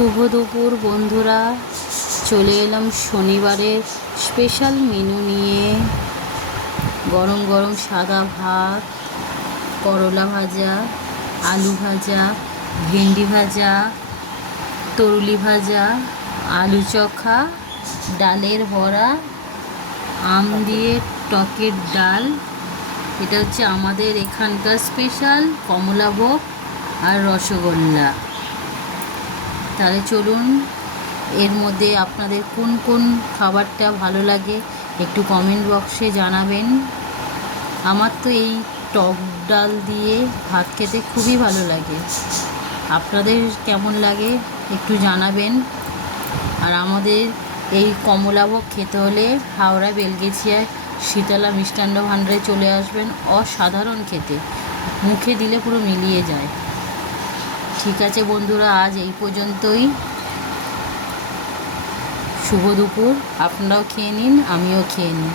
শুভ দুপুর বন্ধুরা, চলে এলাম শনিবারের স্পেশাল মেনু নিয়ে। গরম গরম সাদা ভাত, করলা ভাজা, আলু ভাজা, ভেন্ডি ভাজা, তরুলি ভাজা, আলু চোখা, ডালের বড়া, আম দিয়ে টকের ডাল। এটা হচ্ছে আমাদের এখানকার স্পেশাল কমলাভোগ আর রসগোল্লা। তাহলে চলুন, এর মধ্যে আপনাদের কোন কোন খাবারটা ভালো লাগে একটু কমেন্ট বক্সে জানাবেন। আমার তো এই টক ডাল দিয়ে ভাত খেতে খুবই ভালো লাগে। আপনাদের কেমন লাগে একটু জানাবেন। আর আমাদের এই কমলাভোগ খেতে হলে হাওড়া বেলগেছিয়ায় শীতলা মিষ্টান্ন ভাণ্ডারে চলে আসবেন। অসাধারণ খেতে, মুখে দিলে পুরো মিলিয়ে যায়। ঠিক আছে বন্ধুরা, আজ এই পর্যন্তই। শুভ দুপুর, আপনারাও খেয়ে নিন, আমিও খেয়ে নিই।